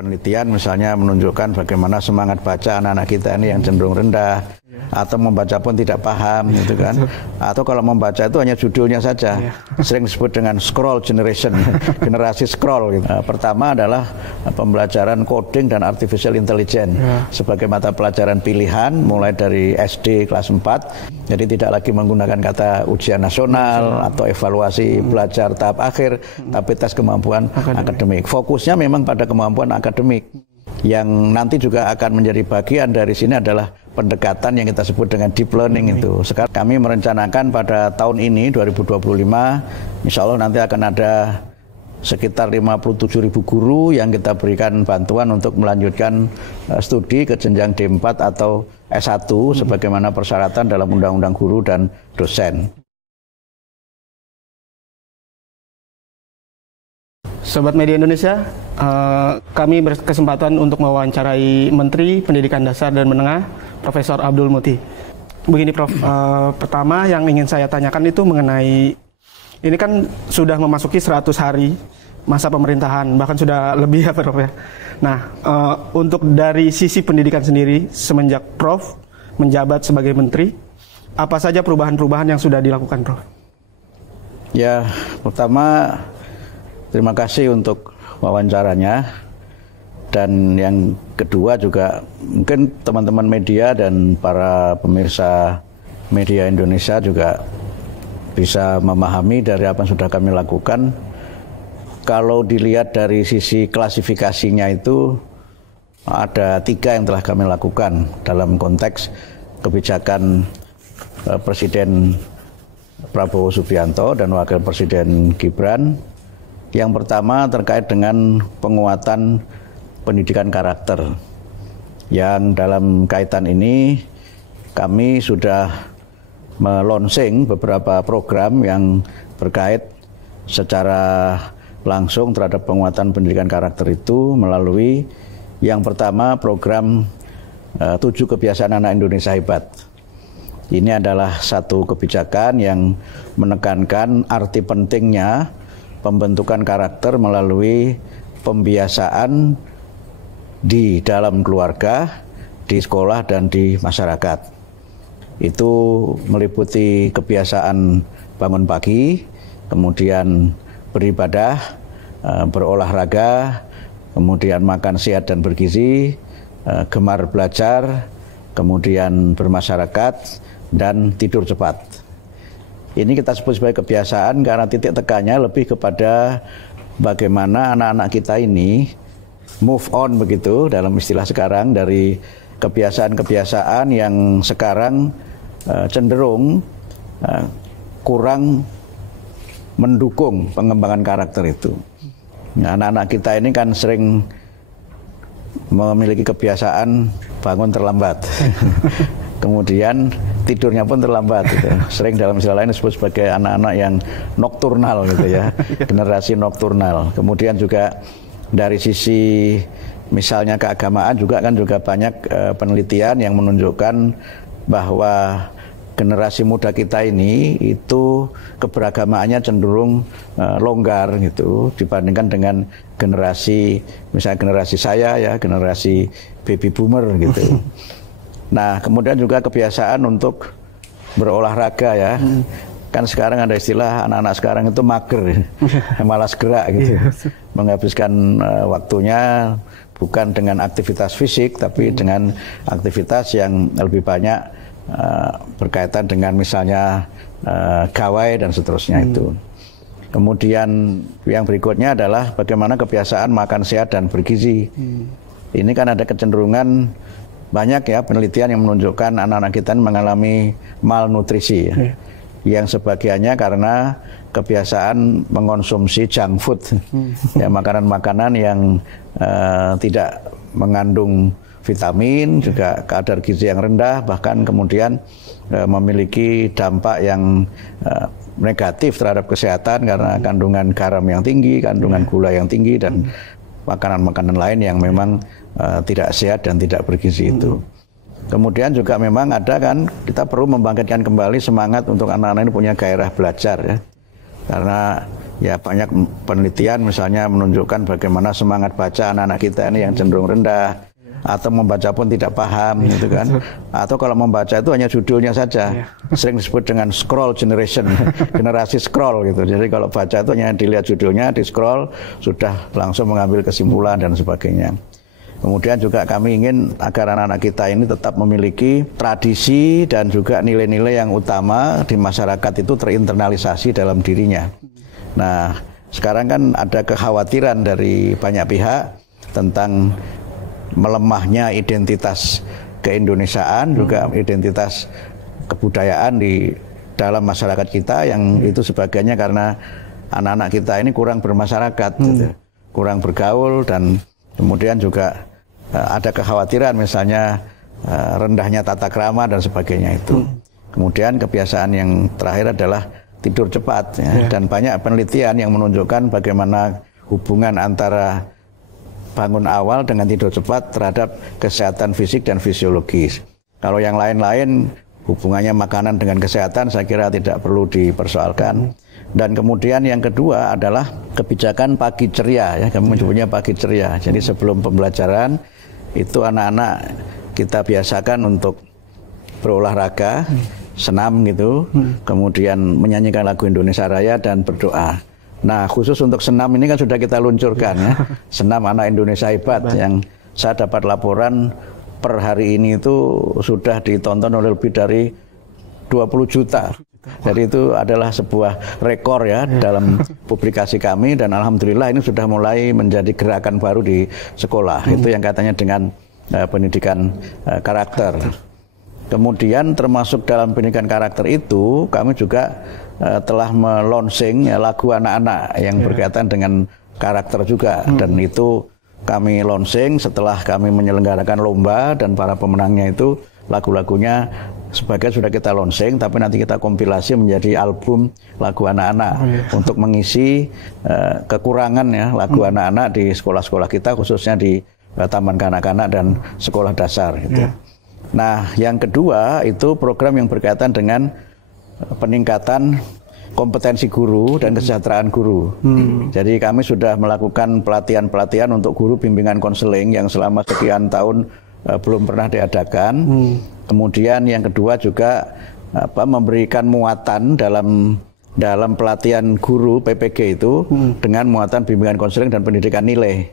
penelitian misalnya menunjukkan bagaimana semangat baca anak-anak kita ini yang cenderung rendah, atau membaca pun tidak paham gitu kan, atau kalau membaca itu hanya judulnya saja, sering disebut dengan scroll generation, generasi scroll gitu. Pertama adalah pembelajaran coding dan artificial intelligence sebagai mata pelajaran pilihan mulai dari SD kelas 4, jadi tidak lagi menggunakan kata ujian nasional atau evaluasi belajar tahap akhir, tapi tes kemampuan akademik. Fokusnya memang pada kemampuan akademik. Yang nanti juga akan menjadi bagian dari sini adalah pendekatan yang kita sebut dengan deep learning itu. Sekarang kami merencanakan pada tahun ini 2025, insya Allah nanti akan ada sekitar 57.000 guru yang kita berikan bantuan untuk melanjutkan studi ke jenjang D4 atau S1 sebagaimana persyaratan dalam Undang-Undang Guru dan Dosen. Sobat Media Indonesia, kami berkesempatan untuk mewawancarai Menteri Pendidikan Dasar dan Menengah, Profesor Abdul Muti. Begini Prof, pertama yang ingin saya tanyakan itu mengenai, ini kan sudah memasuki 100 hari masa pemerintahan, bahkan sudah lebih ya Prof ya. Nah, untuk dari sisi pendidikan sendiri, semenjak Prof menjabat sebagai Menteri, apa saja perubahan-perubahan yang sudah dilakukan Prof? Ya, pertama terima kasih untuk wawancaranya, dan yang kedua juga mungkin teman-teman media dan para pemirsa media Indonesia juga bisa memahami dari apa yang sudah kami lakukan. Kalau dilihat dari sisi klasifikasinya itu ada 3 yang telah kami lakukan dalam konteks kebijakan Presiden Prabowo Subianto dan Wakil Presiden Gibran. Yang pertama terkait dengan penguatan pendidikan karakter, yang dalam kaitan ini kami sudah melonsing beberapa program yang berkait secara langsung terhadap penguatan pendidikan karakter itu melalui yang pertama program 7 kebiasaan anak Indonesia hebat. Ini adalah satu kebijakan yang menekankan arti pentingnya pembentukan karakter melalui pembiasaan di dalam keluarga, di sekolah, dan di masyarakat. Itu meliputi kebiasaan bangun pagi, kemudian beribadah, berolahraga, kemudian makan sehat dan bergizi, gemar belajar, kemudian bermasyarakat, dan tidur cepat. Ini kita sebut sebagai kebiasaan karena titik tekannya lebih kepada bagaimana anak-anak kita ini move on begitu dalam istilah sekarang dari kebiasaan-kebiasaan yang sekarang cenderung kurang mendukung pengembangan karakter itu. Nah, anak-anak kita ini kan sering memiliki kebiasaan bangun terlambat. Kemudian tidurnya pun terlambat gitu. Sering dalam istilah lain disebut sebagai anak-anak yang nokturnal gitu ya, generasi nokturnal. Kemudian juga dari sisi misalnya keagamaan juga kan juga banyak penelitian yang menunjukkan bahwa generasi muda kita ini itu keberagamaannya cenderung longgar gitu dibandingkan dengan generasi misalnya generasi saya ya, generasi baby boomer gitu. Nah, kemudian juga kebiasaan untuk berolahraga ya. Kan sekarang ada istilah anak-anak sekarang itu mager, malas gerak gitu. Menghabiskan waktunya bukan dengan aktivitas fisik, tapi dengan aktivitas yang lebih banyak berkaitan dengan misalnya gawai dan seterusnya itu. Kemudian yang berikutnya adalah bagaimana kebiasaan makan sehat dan bergizi. Ini kan ada kecenderungan banyak ya penelitian yang menunjukkan anak-anak kita mengalami malnutrisi ya. Yang sebagiannya karena kebiasaan mengonsumsi junk food, ya makanan-makanan yang tidak mengandung vitamin, juga kadar gizi yang rendah, bahkan kemudian memiliki dampak yang negatif terhadap kesehatan karena kandungan garam yang tinggi, kandungan gula yang tinggi, dan makanan-makanan lain yang memang tidak sehat dan tidak bergizi itu. Kemudian juga memang ada kan, kita perlu membangkitkan kembali semangat untuk anak-anak ini punya gairah belajar ya. Karena Ya banyak penelitian misalnya menunjukkan bagaimana semangat baca anak-anak kita ini yang cenderung rendah, atau membaca pun tidak paham gitu kan, atau kalau membaca itu hanya judulnya saja, sering disebut dengan scroll generation, generasi scroll gitu. Jadi kalau baca itu hanya dilihat judulnya, di scroll sudah langsung mengambil kesimpulan dan sebagainya. Kemudian juga kami ingin agar anak-anak kita ini tetap memiliki tradisi dan juga nilai-nilai yang utama di masyarakat itu terinternalisasi dalam dirinya. Nah, sekarang kan ada kekhawatiran dari banyak pihak tentang melemahnya identitas keindonesiaan, juga identitas kebudayaan di dalam masyarakat kita, yang itu sebagainya karena anak-anak kita ini kurang bermasyarakat, gitu. Kurang bergaul, dan kemudian juga ada kekhawatiran misalnya rendahnya tata krama dan sebagainya itu. Kemudian kebiasaan yang terakhir adalah tidur cepat, ya. Dan banyak penelitian yang menunjukkan bagaimana hubungan antara bangun awal dengan tidur cepat terhadap kesehatan fisik dan fisiologis. Kalau yang lain-lain hubungannya makanan dengan kesehatan saya kira tidak perlu dipersoalkan. Dan kemudian yang kedua adalah kebijakan pagi ceria, ya, kami menyebutnya pagi ceria. Jadi sebelum pembelajaran itu anak-anak kita biasakan untuk berolahraga, senam gitu, kemudian menyanyikan lagu Indonesia Raya dan berdoa. Nah, khusus untuk senam ini kan sudah kita luncurkan, ya. Senam anak Indonesia hebat, yang saya dapat laporan per hari ini itu sudah ditonton oleh lebih dari 20 juta. Jadi itu adalah sebuah rekor, ya, dalam publikasi kami, dan alhamdulillah ini sudah mulai menjadi gerakan baru di sekolah. Itu yang katanya dengan pendidikan karakter. Kemudian termasuk dalam pendidikan karakter itu kami juga telah melonsing, ya, lagu anak-anak yang berkaitan dengan karakter juga, dan itu kami launching setelah kami menyelenggarakan lomba, dan para pemenangnya itu lagu-lagunya sebagian sudah kita launching, tapi nanti kita kompilasi menjadi album lagu anak-anak untuk mengisi kekurangan, ya, lagu anak-anak di sekolah-sekolah kita, khususnya di taman kanak-kanak dan sekolah dasar gitu. Nah, yang kedua itu program yang berkaitan dengan peningkatan kompetensi guru dan kesejahteraan guru. Jadi kami sudah melakukan pelatihan-pelatihan untuk guru bimbingan konseling yang selama sekian tahun belum pernah diadakan. Kemudian yang kedua juga memberikan muatan dalam pelatihan guru PPG itu dengan muatan bimbingan konseling dan pendidikan nilai,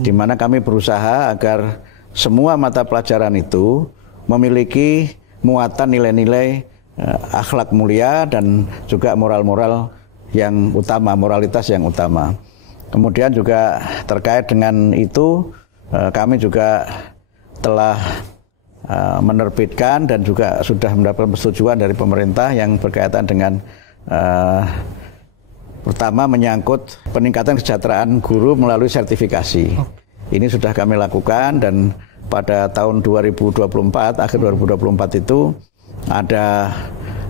di mana kami berusaha agar semua mata pelajaran itu memiliki muatan nilai-nilai akhlak mulia dan juga moral-moral yang utama, moralitas yang utama. Kemudian juga terkait dengan itu kami juga telah menerbitkan dan juga sudah mendapat persetujuan dari pemerintah yang berkaitan dengan pertama menyangkut peningkatan kesejahteraan guru melalui sertifikasi. Ini sudah kami lakukan, dan pada tahun 2024, akhir 2024 itu ada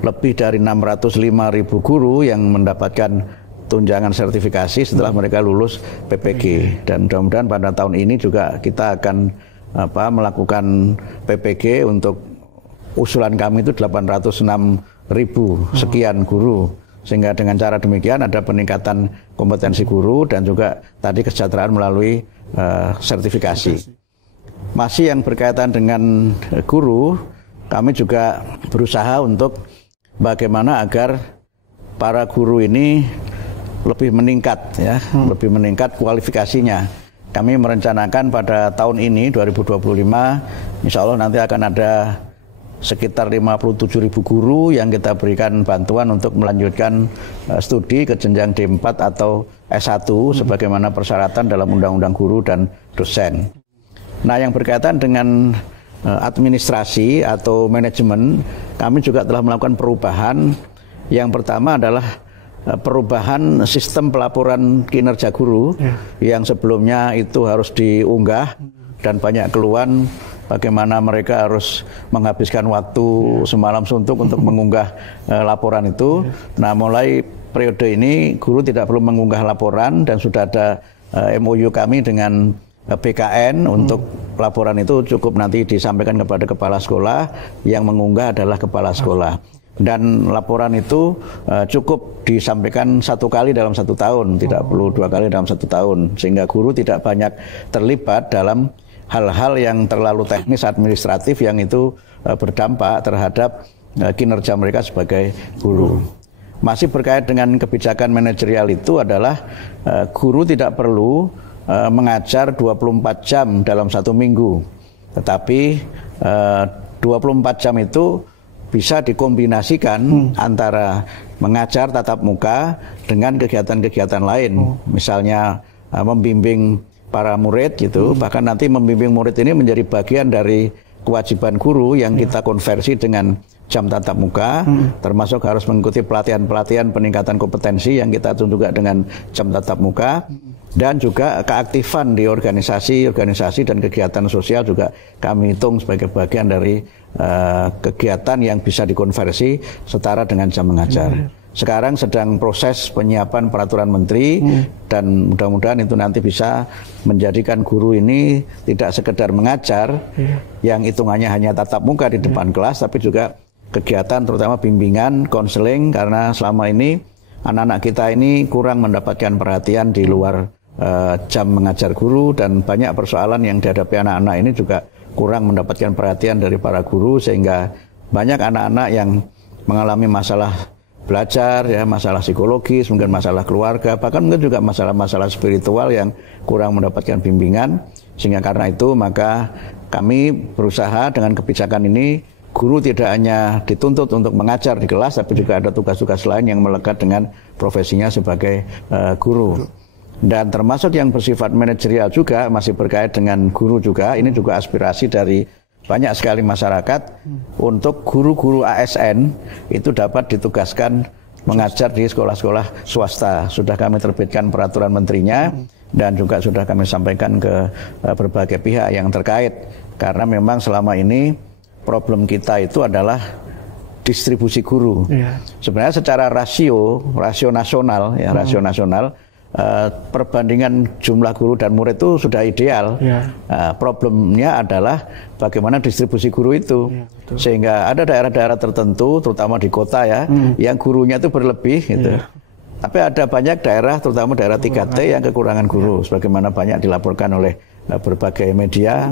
lebih dari 605.000 guru yang mendapatkan tunjangan sertifikasi setelah mereka lulus PPG. Dan mudah-mudahan pada tahun ini juga kita akan melakukan PPG untuk usulan kami itu 806.000 sekian guru. Sehingga dengan cara demikian ada peningkatan kompetensi guru dan juga tadi kesejahteraan melalui sertifikasi. Masih yang berkaitan dengan guru, kami juga berusaha untuk bagaimana agar para guru ini lebih meningkat, ya, lebih meningkat kualifikasinya. Kami merencanakan pada tahun ini 2025, insya Allah nanti akan ada sekitar 57.000 guru yang kita berikan bantuan untuk melanjutkan studi ke jenjang D4 atau S1 sebagaimana persyaratan dalam Undang-Undang Guru dan Dosen. Nah, yang berkaitan dengan administrasi atau manajemen, kami juga telah melakukan perubahan. Yang pertama adalah perubahan sistem pelaporan kinerja guru, yang sebelumnya itu harus diunggah dan banyak keluhan bagaimana mereka harus menghabiskan waktu semalam suntuk untuk mengunggah laporan itu. Nah, mulai periode ini guru tidak perlu mengunggah laporan, dan sudah ada MOU kami dengan BKN untuk laporan itu cukup nanti disampaikan kepada kepala sekolah, yang mengunggah adalah kepala sekolah. Dan laporan itu cukup disampaikan 1 kali dalam 1 tahun, tidak perlu 2 kali dalam 1 tahun, sehingga guru tidak banyak terlibat dalam hal-hal yang terlalu teknis administratif yang itu berdampak terhadap kinerja mereka sebagai guru. Masih berkait dengan kebijakan manajerial itu adalah guru tidak perlu mengajar 24 jam dalam 1 minggu, tetapi 24 jam itu bisa dikombinasikan antara mengajar tatap muka dengan kegiatan-kegiatan lain, misalnya membimbing para murid gitu, bahkan nanti membimbing murid ini menjadi bagian dari kewajiban guru yang kita konversi dengan jam tatap muka, termasuk harus mengikuti pelatihan-pelatihan peningkatan kompetensi yang kita tunjukkan dengan jam tatap muka, dan juga keaktifan di organisasi dan kegiatan sosial juga kami hitung sebagai bagian dari kegiatan yang bisa dikonversi setara dengan jam mengajar. Sekarang sedang proses penyiapan peraturan menteri dan mudah-mudahan itu nanti bisa menjadikan guru ini tidak sekedar mengajar yang hitungannya hanya tatap muka di depan kelas, tapi juga kegiatan terutama bimbingan, konseling, karena selama ini anak-anak kita ini kurang mendapatkan perhatian di luar jam mengajar guru, dan banyak persoalan yang dihadapi anak-anak ini juga kurang mendapatkan perhatian dari para guru, sehingga banyak anak-anak yang mengalami masalah belajar, ya, masalah psikologis, mungkin masalah keluarga, bahkan mungkin juga masalah-masalah spiritual yang kurang mendapatkan bimbingan. Sehingga karena itu maka kami berusaha dengan kebijakan ini, guru tidak hanya dituntut untuk mengajar di kelas, tapi juga ada tugas-tugas lain yang melekat dengan profesinya sebagai guru. Dan termasuk yang bersifat manajerial juga, masih berkait dengan guru juga. Ini juga aspirasi dari banyak sekali masyarakat untuk guru-guru ASN itu dapat ditugaskan mengajar di sekolah-sekolah swasta. Sudah kami terbitkan peraturan menterinya dan juga sudah kami sampaikan ke berbagai pihak yang terkait. Karena memang selama ini problem kita itu adalah distribusi guru. Sebenarnya secara rasio nasional, ya, rasio nasional, perbandingan jumlah guru dan murid itu sudah ideal. Problemnya adalah bagaimana distribusi guru itu, sehingga ada daerah-daerah tertentu, terutama di kota ya, yang gurunya itu berlebih gitu. Tapi ada banyak daerah, terutama daerah 3T yang kekurangan guru, sebagaimana banyak dilaporkan oleh berbagai media.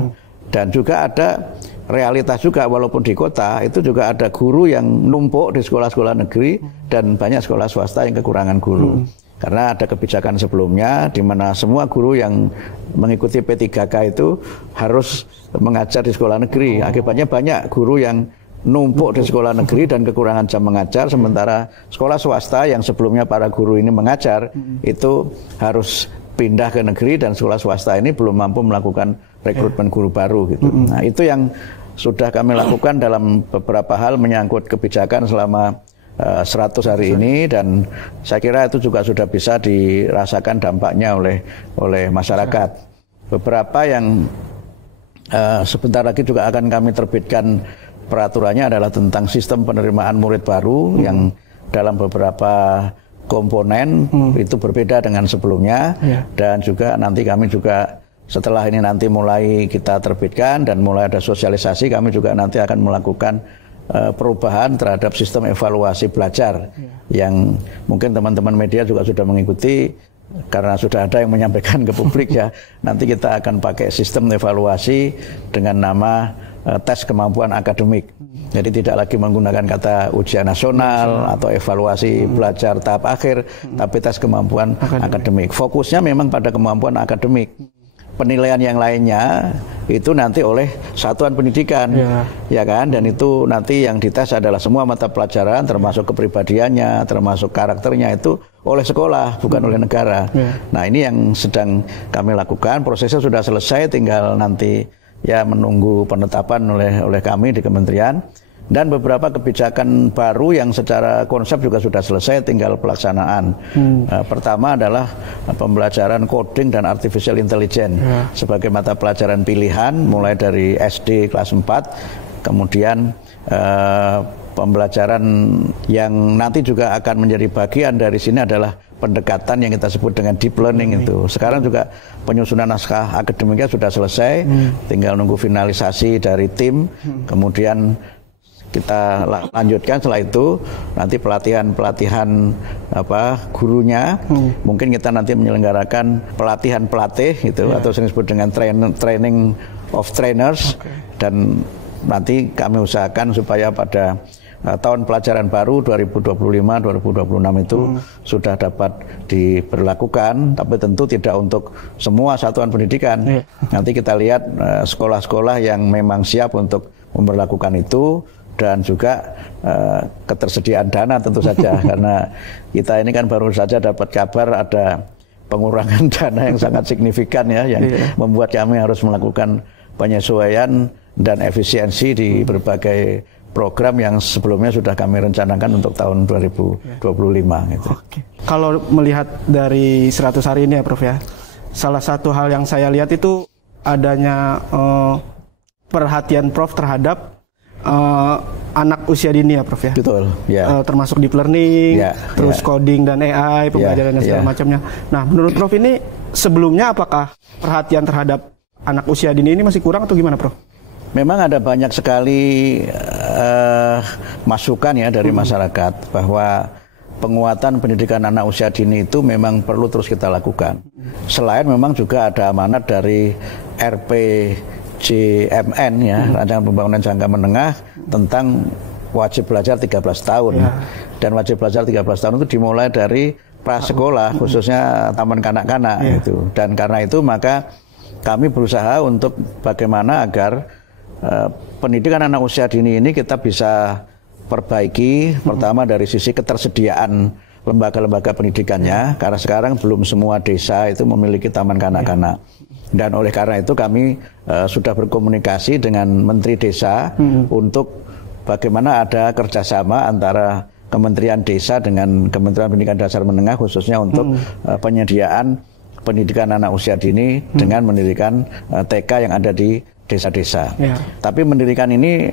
Dan juga ada realitas juga, walaupun di kota itu juga ada guru yang numpuk di sekolah-sekolah negeri dan banyak sekolah swasta yang kekurangan guru. Karena ada kebijakan sebelumnya di mana semua guru yang mengikuti P3K itu harus mengajar di sekolah negeri. Akibatnya banyak guru yang numpuk di sekolah negeri dan kekurangan jam mengajar, sementara sekolah swasta yang sebelumnya para guru ini mengajar itu harus pindah ke negeri, dan sekolah swasta ini belum mampu melakukan rekrutmen guru baru gitu. Nah, itu yang sudah kami lakukan dalam beberapa hal menyangkut kebijakan selama 100 hari ini, dan saya kira itu juga sudah bisa dirasakan dampaknya oleh masyarakat. Beberapa yang sebentar lagi juga akan kami terbitkan peraturannya adalah tentang sistem penerimaan murid baru yang dalam beberapa komponen itu berbeda dengan sebelumnya, dan juga nanti kami juga setelah ini nanti mulai kita terbitkan dan mulai ada sosialisasi, kami juga nanti akan melakukan perubahan terhadap sistem evaluasi belajar yang mungkin teman-teman media juga sudah mengikuti karena sudah ada yang menyampaikan ke publik ya. Nanti kita akan pakai sistem evaluasi dengan nama tes kemampuan akademik. Jadi tidak lagi menggunakan kata ujian nasional atau evaluasi belajar tahap akhir, tapi tes kemampuan akademik. Fokusnya memang pada kemampuan akademik. Penilaian yang lainnya itu nanti oleh satuan pendidikan, ya kan, dan itu nanti yang dites adalah semua mata pelajaran, termasuk kepribadiannya, termasuk karakternya, itu oleh sekolah, bukan oleh negara. Nah, ini yang sedang kami lakukan. Prosesnya sudah selesai, tinggal nanti ya menunggu penetapan oleh kami di kementerian. Dan beberapa kebijakan baru yang secara konsep juga sudah selesai, tinggal pelaksanaan. Pertama adalah pembelajaran coding dan artificial intelligence sebagai mata pelajaran pilihan mulai dari SD kelas 4, kemudian pembelajaran yang nanti juga akan menjadi bagian dari sini adalah pendekatan yang kita sebut dengan deep learning itu. Sekarang juga penyusunan naskah akademiknya sudah selesai, tinggal nunggu finalisasi dari tim, kemudian kita lanjutkan. Setelah itu nanti pelatihan gurunya, mungkin kita nanti menyelenggarakan pelatihan pelatih gitu, atau sering disebut dengan training of trainers. Dan nanti kami usahakan supaya pada tahun pelajaran baru 2025-2026 itu sudah dapat diberlakukan, tapi tentu tidak untuk semua satuan pendidikan. Nanti kita lihat sekolah-sekolah yang memang siap untuk memberlakukan itu, dan juga ketersediaan dana tentu saja, karena kita ini kan baru saja dapat kabar ada pengurangan dana yang sangat signifikan ya, yang membuat kami harus melakukan penyesuaian dan efisiensi di berbagai program yang sebelumnya sudah kami rencanakan untuk tahun 2025 gitu. Kalau melihat dari 100 hari ini ya Prof ya, salah satu hal yang saya lihat itu adanya perhatian Prof terhadap anak usia dini ya Prof ya. Betul. Ya. Termasuk deep learning, terus coding dan AI, pembelajaran dan segala macamnya. Nah, menurut Prof ini sebelumnya apakah perhatian terhadap anak usia dini ini masih kurang atau gimana Prof? Memang ada banyak sekali masukan ya dari masyarakat bahwa penguatan pendidikan anak usia dini itu memang perlu terus kita lakukan. Selain memang juga ada amanat dari RPJMN ya, Rancangan Pembangunan Jangka Menengah, tentang wajib belajar 13 tahun. Dan wajib belajar 13 tahun itu dimulai dari prasekolah, khususnya taman kanak-kanak gitu. Dan karena itu maka kami berusaha untuk bagaimana agar pendidikan anak usia dini ini kita bisa perbaiki. Pertama dari sisi ketersediaan lembaga-lembaga pendidikannya, karena sekarang belum semua desa itu memiliki taman kanak-kanak. Dan oleh karena itu kami sudah berkomunikasi dengan Menteri Desa untuk bagaimana ada kerjasama antara Kementerian Desa dengan Kementerian Pendidikan Dasar Menengah, khususnya untuk penyediaan pendidikan anak usia dini dengan mendirikan TK yang ada di desa-desa. Tapi mendirikan ini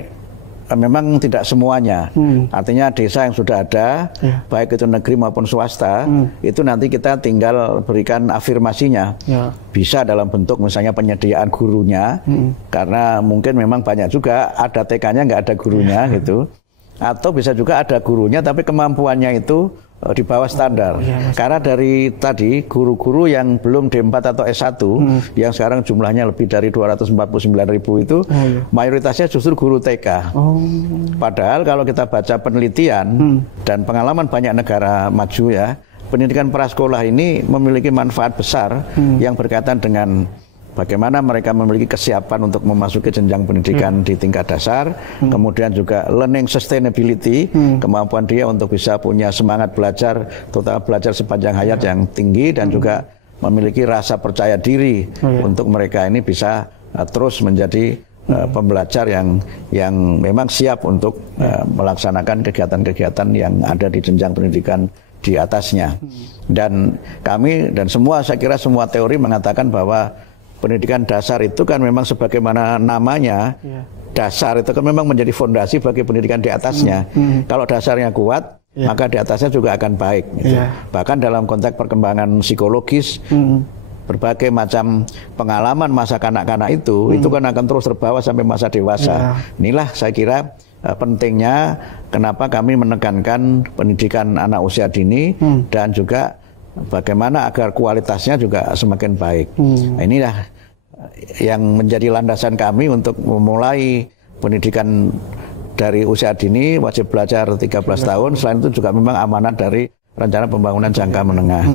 memang tidak semuanya. Artinya desa yang sudah ada, baik itu negeri maupun swasta, itu nanti kita tinggal berikan afirmasinya. Bisa dalam bentuk misalnya penyediaan gurunya, karena mungkin memang banyak juga ada TK-nya nggak ada gurunya gitu. Atau bisa juga ada gurunya tapi kemampuannya itu di bawah standar. Karena dari tadi guru-guru yang belum D4 atau S1 yang sekarang jumlahnya lebih dari 249.000 itu mayoritasnya justru guru TK. Padahal kalau kita baca penelitian dan pengalaman banyak negara maju ya, pendidikan prasekolah ini memiliki manfaat besar yang berkaitan dengan bagaimana mereka memiliki kesiapan untuk memasuki jenjang pendidikan di tingkat dasar, kemudian juga learning sustainability, kemampuan dia untuk bisa punya semangat belajar, terutama belajar sepanjang hayat yang tinggi, dan juga memiliki rasa percaya diri untuk mereka ini bisa terus menjadi pembelajar yang memang siap untuk melaksanakan kegiatan-kegiatan yang ada di jenjang pendidikan di atasnya. Dan kami dan saya kira semua teori mengatakan bahwa pendidikan dasar itu kan memang sebagaimana namanya, dasar itu kan memang menjadi fondasi bagi pendidikan di atasnya. Kalau dasarnya kuat, maka di atasnya juga akan baik. Gitu. Bahkan dalam konteks perkembangan psikologis, berbagai macam pengalaman masa kanak-kanak itu kan akan terus terbawa sampai masa dewasa. Inilah saya kira pentingnya kenapa kami menekankan pendidikan anak usia dini dan juga bagaimana agar kualitasnya juga semakin baik. Nah, inilah yang menjadi landasan kami untuk memulai pendidikan dari usia dini, wajib belajar 13 tahun. Selain itu juga memang amanat dari Rencana Pembangunan Jangka Menengah.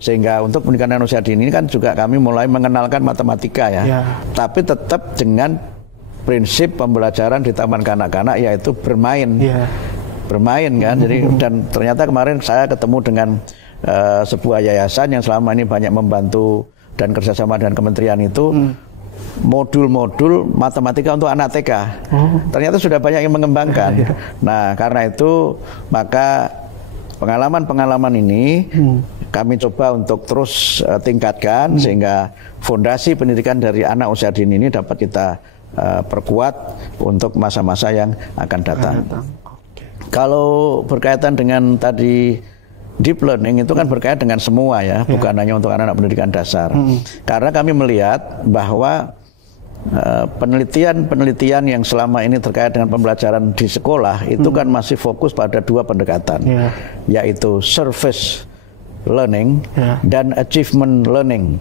Sehingga untuk pendidikan usia dini ini kan juga kami mulai mengenalkan matematika ya. Tapi tetap dengan prinsip pembelajaran di taman kanak-kanak, yaitu bermain. Bermain kan. Jadi dan ternyata kemarin saya ketemu dengan sebuah yayasan yang selama ini banyak membantu dan kerjasama dengan kementerian itu, modul-modul matematika untuk anak TK. Ternyata sudah banyak yang mengembangkan. Nah, karena itu maka pengalaman-pengalaman ini kami coba untuk terus tingkatkan sehingga fondasi pendidikan dari anak usia dini ini dapat kita perkuat untuk masa-masa yang akan datang. Kalau berkaitan dengan tadi deep learning itu kan berkaitan dengan semua ya, bukan hanya untuk anak-anak pendidikan dasar. Karena kami melihat bahwa penelitian yang selama ini terkait dengan pembelajaran di sekolah itu kan masih fokus pada dua pendekatan, yaitu service learning dan achievement learning.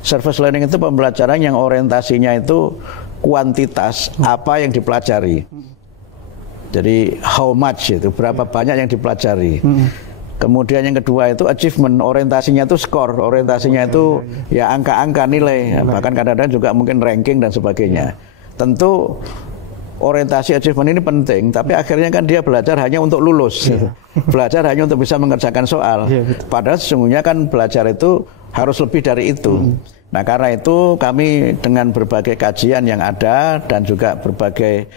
Service learning itu pembelajaran yang orientasinya itu kuantitas apa yang dipelajari. Jadi how much itu, berapa banyak yang dipelajari. Kemudian yang kedua itu achievement, orientasinya itu skor, orientasinya itu ya angka-angka nilai, bahkan kadang-kadang juga mungkin ranking dan sebagainya. Tentu orientasi achievement ini penting, tapi akhirnya kan dia belajar hanya untuk lulus, belajar hanya untuk bisa mengerjakan soal. Padahal sesungguhnya kan belajar itu harus lebih dari itu. Nah, karena itu kami dengan berbagai kajian yang ada dan juga berbagai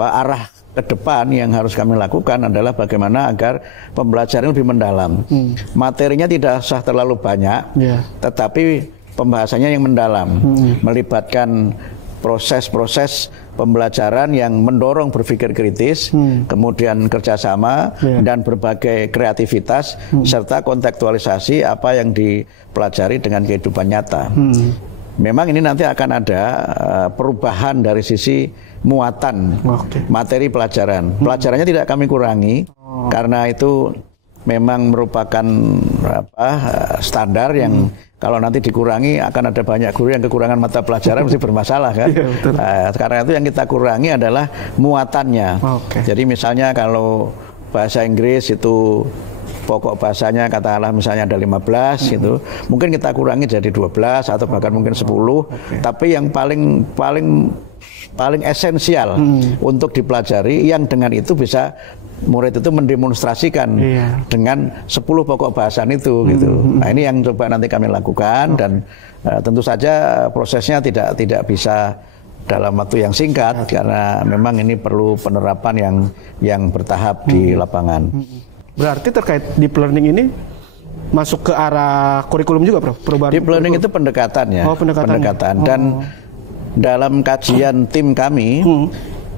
arah ke depan yang harus kami lakukan adalah bagaimana agar pembelajaran lebih mendalam. Materinya tidak usah terlalu banyak, tetapi pembahasannya yang mendalam, melibatkan proses-proses pembelajaran yang mendorong berpikir kritis, kemudian kerjasama dan berbagai kreativitas serta kontekstualisasi apa yang dipelajari dengan kehidupan nyata. Memang ini nanti akan ada perubahan dari sisi muatan materi pelajaran. Pelajarannya tidak kami kurangi karena itu memang merupakan standar yang kalau nanti dikurangi akan ada banyak guru yang kekurangan mata pelajaran mesti bermasalah kan. Karena itu yang kita kurangi adalah muatannya. Jadi misalnya kalau bahasa Inggris itu pokok bahasanya katakanlah misalnya ada 15 gitu, mungkin kita kurangi jadi 12 atau bahkan mungkin 10, tapi yang paling esensial untuk dipelajari yang dengan itu bisa murid itu mendemonstrasikan dengan 10 pokok bahasan itu gitu. Nah, ini yang coba nanti kami lakukan dan tentu saja prosesnya tidak bisa dalam waktu yang singkat karena memang ini perlu penerapan yang bertahap di lapangan. Berarti terkait deep learning ini masuk ke arah kurikulum juga, Prof? Perubahan deep learning itu pendekatan ya. Pendekatan. Dan dalam kajian tim kami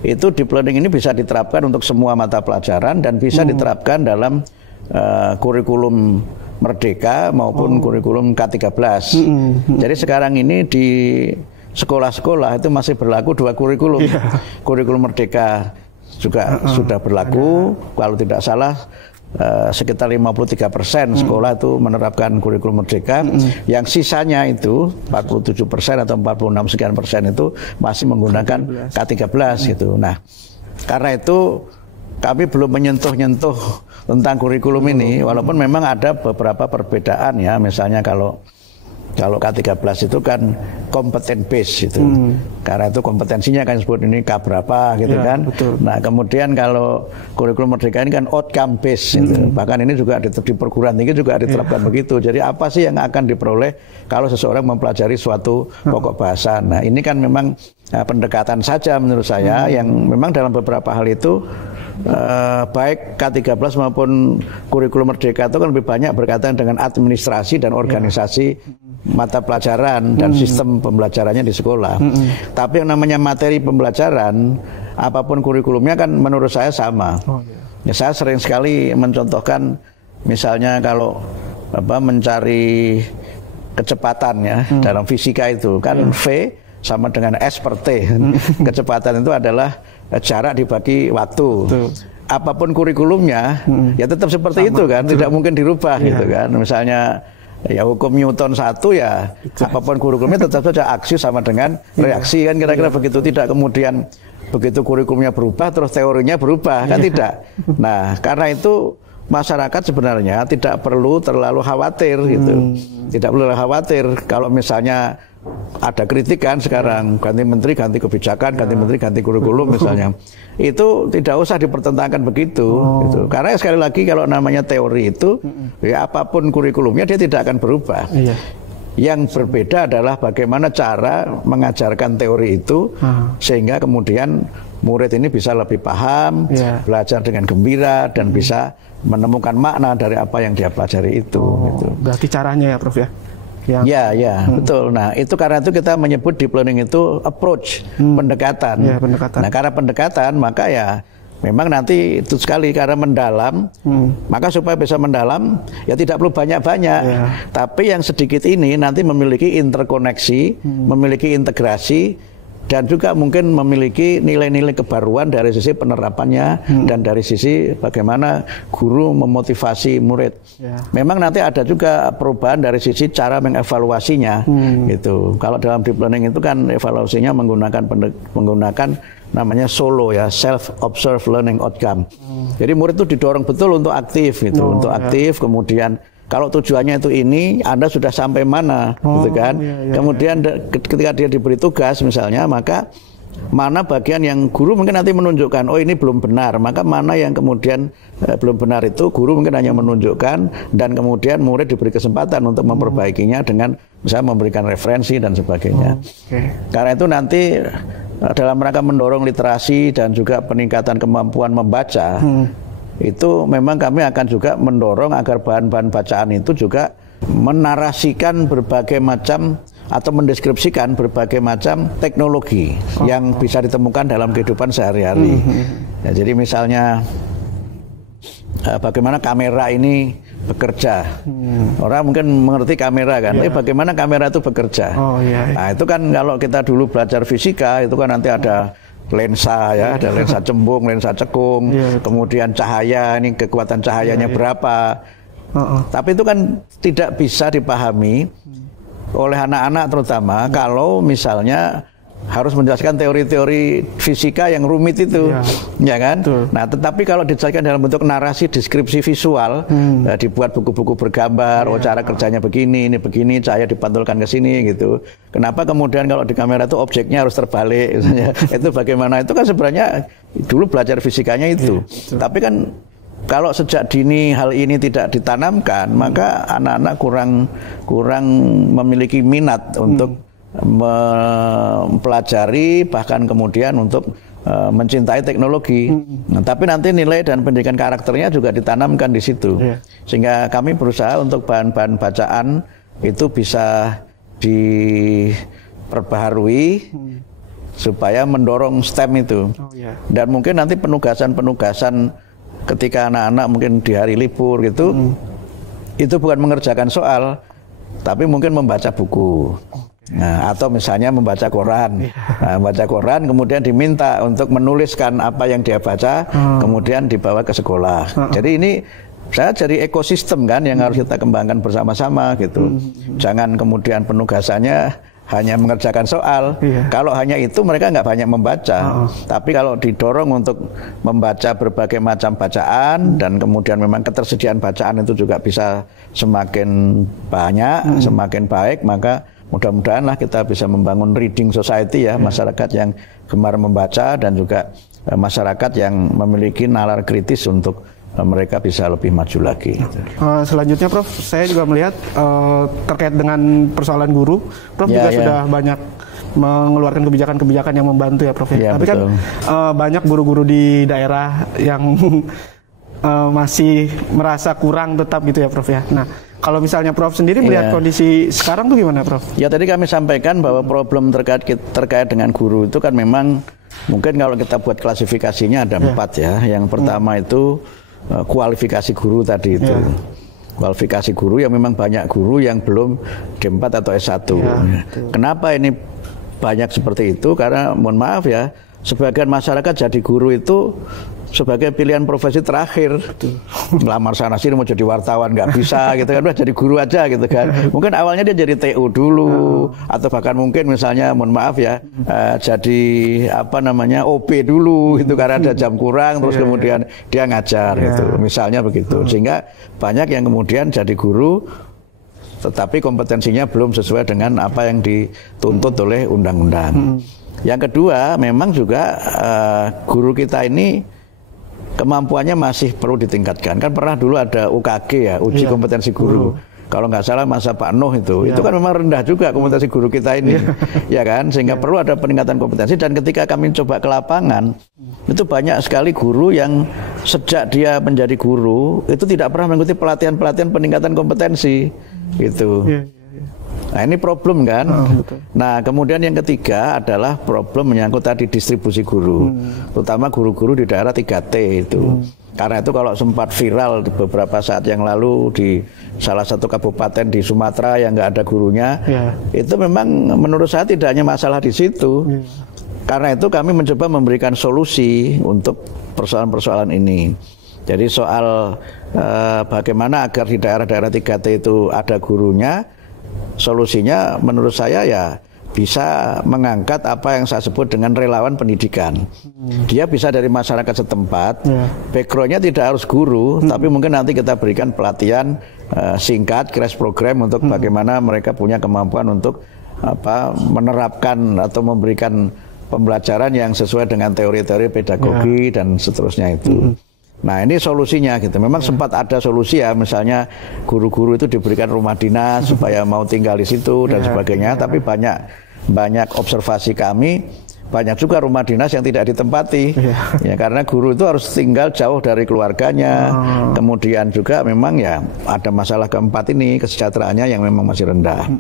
itu deep learning ini bisa diterapkan untuk semua mata pelajaran dan bisa diterapkan dalam kurikulum Merdeka maupun kurikulum K13. Jadi sekarang ini di sekolah-sekolah itu masih berlaku dua kurikulum. Kurikulum Merdeka juga sudah berlaku, kalau tidak salah sekitar 53% sekolah itu menerapkan kurikulum Merdeka, yang sisanya itu 47% atau 46 sekian persen itu masih menggunakan K13 gitu. Nah, karena itu kami belum menyentuh-nyentuh tentang kurikulum ini, walaupun memang ada beberapa perbedaan ya, misalnya kalau K13 itu kan kompeten base itu, karena itu kompetensinya kan disebut ini K berapa gitu kan. Betul. Nah kemudian kalau kurikulum Merdeka ini kan outcome base gitu. Bahkan ini juga di perguruan tinggi juga diterapkan begitu. Jadi apa sih yang akan diperoleh kalau seseorang mempelajari suatu pokok bahasa. Nah ini kan memang pendekatan saja menurut saya yang memang dalam beberapa hal itu baik K13 maupun kurikulum Merdeka itu kan lebih banyak berkaitan dengan administrasi dan organisasi mata pelajaran dan sistem pembelajarannya di sekolah. Tapi yang namanya materi pembelajaran apapun kurikulumnya kan menurut saya sama. Ya, saya sering sekali mencontohkan misalnya kalau mencari kecepatannya dalam fisika itu kan V sama dengan S per T. Kecepatan itu adalah jarak dibagi waktu. Apapun kurikulumnya ya tetap seperti itu kan, tidak mungkin dirubah gitu kan. Misalnya ya hukum Newton 1 ya apapun kurikulumnya tetap saja aksi sama dengan reaksi kan, kira-kira begitu. Tidak kemudian begitu kurikulumnya berubah terus teorinya berubah kan, tidak. Nah karena itu masyarakat sebenarnya tidak perlu terlalu khawatir gitu. Tidak perlu khawatir kalau misalnya ada kritikan sekarang ganti menteri ganti kebijakan, ganti menteri ganti kurikulum misalnya, itu tidak usah dipertentangkan begitu gitu. Karena sekali lagi kalau namanya teori itu ya apapun kurikulumnya dia tidak akan berubah. Yang berbeda adalah bagaimana cara mengajarkan teori itu sehingga kemudian murid ini bisa lebih paham, belajar dengan gembira dan bisa menemukan makna dari apa yang dia pelajari itu gitu. Berarti caranya ya Prof ya? Ya, betul. Nah, itu karena itu kita menyebut deep learning itu approach, pendekatan. Pendekatan. Nah, karena pendekatan maka ya Memang nanti itu sekali karena mendalam, maka supaya bisa mendalam ya tidak perlu banyak-banyak. Tapi yang sedikit ini nanti memiliki interkoneksi, memiliki integrasi, dan juga mungkin memiliki nilai-nilai kebaruan dari sisi penerapannya dan dari sisi bagaimana guru memotivasi murid. Memang nanti ada juga perubahan dari sisi cara mengevaluasinya. Gitu. Kalau dalam deep learning itu kan evaluasinya menggunakan namanya SOLO ya, self observed learning outcome. Jadi murid itu didorong betul untuk aktif gitu, untuk aktif. Kemudian kalau tujuannya itu ini, Anda sudah sampai mana, gitu kan? Kemudian ketika dia diberi tugas misalnya, maka mana bagian yang guru mungkin nanti menunjukkan, oh ini belum benar, maka mana yang kemudian belum benar itu guru mungkin hanya menunjukkan, dan kemudian murid diberi kesempatan untuk memperbaikinya dengan misalnya memberikan referensi dan sebagainya. Karena itu nanti dalam rangka mendorong literasi dan juga peningkatan kemampuan membaca, itu memang kami akan juga mendorong agar bahan-bahan bacaan itu juga menarasikan berbagai macam atau mendeskripsikan berbagai macam teknologi yang bisa ditemukan dalam kehidupan sehari-hari. Ya, jadi misalnya bagaimana kamera ini bekerja. Orang mungkin mengerti kamera kan, bagaimana kamera itu bekerja. Nah itu kan kalau kita dulu belajar fisika itu kan nanti ada lensa ya, ada lensa cembung, lensa cekung, kemudian cahaya, ini kekuatan cahayanya berapa. Tapi itu kan tidak bisa dipahami oleh anak-anak terutama kalau misalnya harus menjelaskan teori-teori fisika yang rumit itu, ya kan? Nah, tetapi kalau dijelaskan dalam bentuk narasi, deskripsi visual, dibuat buku-buku bergambar, oh cara kerjanya begini, ini begini, cahaya dipantulkan ke sini gitu. Kenapa kemudian kalau di kamera itu objeknya harus terbalik, misalnya, itu bagaimana? Itu kan sebenarnya dulu belajar fisikanya itu, tapi kan kalau sejak dini hal ini tidak ditanamkan, maka anak-anak kurang memiliki minat untuk mempelajari, bahkan kemudian untuk mencintai teknologi. Nah, tapi nanti nilai dan pendidikan karakternya juga ditanamkan di situ. Sehingga kami berusaha untuk bahan-bahan bacaan itu bisa diperbaharui supaya mendorong STEM itu. Dan mungkin nanti penugasan-penugasan ketika anak-anak mungkin di hari libur gitu, itu bukan mengerjakan soal, tapi mungkin membaca buku. Nah, atau misalnya membaca koran. Nah, membaca koran kemudian diminta untuk menuliskan apa yang dia baca, kemudian dibawa ke sekolah. Jadi ini saya jadi ekosistem kan yang harus kita kembangkan bersama-sama gitu. Jangan kemudian penugasannya hanya mengerjakan soal. Kalau hanya itu mereka nggak banyak membaca. Tapi kalau didorong untuk membaca berbagai macam bacaan dan kemudian memang ketersediaan bacaan itu juga bisa semakin banyak, semakin baik, maka mudah-mudahanlah kita bisa membangun reading society ya, masyarakat yang gemar membaca dan juga masyarakat yang memiliki nalar kritis untuk mereka bisa lebih maju lagi. Selanjutnya Prof, saya juga melihat terkait dengan persoalan guru, Prof juga sudah banyak mengeluarkan kebijakan-kebijakan yang membantu ya Prof ya. Tapi betul. Kan banyak guru-guru di daerah yang masih merasa kurang tetap gitu ya Prof ya. Nah, kalau misalnya Prof sendiri melihat kondisi sekarang tuh gimana Prof? Ya tadi kami sampaikan bahwa problem terkait dengan guru itu kan memang mungkin kalau kita buat klasifikasinya ada 4 ya. Yang pertama itu kualifikasi guru tadi itu. Kualifikasi guru yang memang banyak guru yang belum D4 atau S1. Kenapa ini banyak seperti itu? Karena mohon maaf ya, sebagian masyarakat jadi guru itu sebagai pilihan profesi terakhir. Ngelamar sana sini mau jadi wartawan nggak bisa gitu kan, udah jadi guru aja gitu kan. Mungkin awalnya dia jadi TU dulu atau bahkan mungkin misalnya mohon maaf ya jadi apa namanya OP dulu itu karena ada jam kurang terus kemudian dia ngajar gitu. Misalnya begitu. Sehingga banyak yang kemudian jadi guru tetapi kompetensinya belum sesuai dengan apa yang dituntut oleh undang-undang. Yang kedua memang juga guru kita ini kemampuannya masih perlu ditingkatkan. Kan pernah dulu ada UKG ya, uji kompetensi guru. Kalau nggak salah masa Pak Nuh itu kan memang rendah juga kompetensi guru kita ini, ya kan? Sehingga perlu ada peningkatan kompetensi. Dan ketika kami coba ke lapangan, itu banyak sekali guru yang sejak dia menjadi guru itu tidak pernah mengikuti pelatihan-pelatihan peningkatan kompetensi, gitu. Nah ini problem kan. Betul. Nah kemudian yang ketiga adalah problem menyangkut tadi distribusi guru, terutama guru-guru di daerah 3T itu. Karena itu kalau sempat viral beberapa saat yang lalu di salah satu kabupaten di Sumatera yang nggak ada gurunya, itu memang menurut saya tidak hanya masalah di situ. Karena itu kami mencoba memberikan solusi untuk persoalan-persoalan ini. Jadi soal bagaimana agar di daerah-daerah 3T itu ada gurunya, solusinya menurut saya ya bisa mengangkat apa yang saya sebut dengan relawan pendidikan. Dia bisa dari masyarakat setempat, backgroundnya tidak harus guru, tapi mungkin nanti kita berikan pelatihan singkat, crash program untuk bagaimana mereka punya kemampuan untuk menerapkan atau memberikan pembelajaran yang sesuai dengan teori-teori pedagogi dan seterusnya itu. Nah ini solusinya gitu. Memang sempat ada solusi ya, misalnya guru-guru itu diberikan rumah dinas supaya mau tinggal di situ dan sebagainya. Tapi banyak observasi kami, banyak juga rumah dinas yang tidak ditempati. Ya karena guru itu harus tinggal jauh dari keluarganya. Kemudian juga memang ya ada masalah keempat ini, kesejahteraannya yang memang masih rendah.